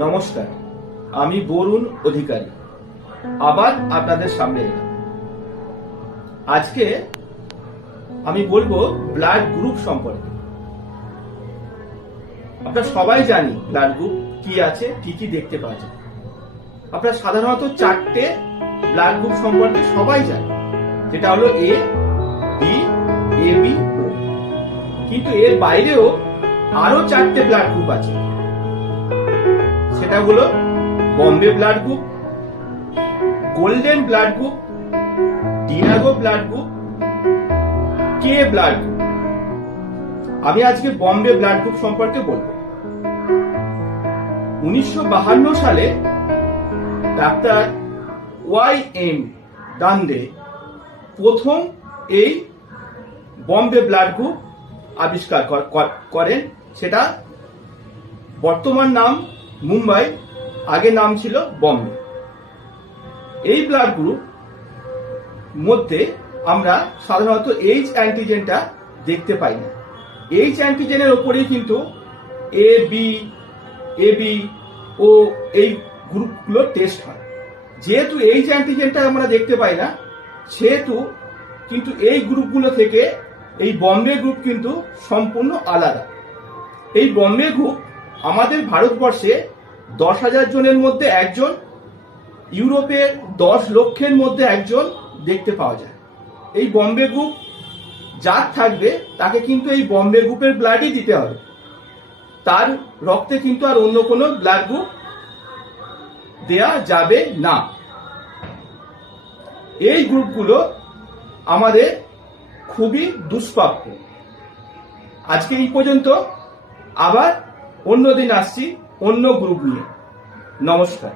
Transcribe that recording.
নমস্কার, আমি বরুণ অধিকারী আবার আপনাদের সামনে এলাম। আজকে আমি বলবো ব্লাড গ্রুপ সম্পর্কে। আমরা সবাই জানি ব্লাড গ্রুপ কি আছে, কি কি দেখতে পাওয়া যায়। আপনারা সাধারণত চারটে ব্লাড গ্রুপ সম্পর্কে সবাই জানে, যেটা হলো এ, বি, এবি, ও। কিন্তু এর বাইরেও আরো চারটে ব্লাড গ্রুপ আছে। সেটা হলো Bombay blood group, golden blood group, Diego blood group, K blood group. আমি আজকে বম্বে ব্লাড গ্রুপ সম্পর্কে বলবো। 1952 সালে ডাক্তার ওয়াই.এম. ডান্ডে প্রথম এই বম্বে ব্লাড গ্রুপ আবিষ্কার করেন। সেটা বর্তমান নাম মুম্বাই, আগে নাম ছিল বম্বে। এই ব্লাড গ্রুপ মধ্যে আমরা সাধারণত এইচ অ্যান্টিজেনটা দেখতে পাই না। এইচ অ্যান্টিজেনের উপরেই কিন্তু এবি ও এই গ্রুপগুলো টেস্ট হয়। যেহেতু এইচ অ্যান্টিজেনটা আমরা দেখতে পাই না, সেহেতু কিন্তু এই গ্রুপগুলো থেকে এই বম্বে গ্রুপ কিন্তু সম্পূর্ণ আলাদা। এই বম্বে গ্রুপ আমাদের ভারতবর্ষে 10,000 জনের মধ্যে একজন, ইউরোপের 10 লক্ষের মধ্যে একজন দেখতে পাওয়া যায়। এই বম্বে গ্রুপ যার থাকবে তাকে কিন্তু এই বম্বে গ্রুপের ব্লাডই দিতে হবে। তার রক্তে কিন্তু আর অন্য কোনো ব্লাড গ্রুপ দেয়া যাবে না। এই গ্রুপগুলো আমাদের খুবই দুষ্প্রাপ্য। আজকে এই পর্যন্ত, আবার অন্যদিন আসছি অন্য গ্রুপ নিয়ে। নমস্কার।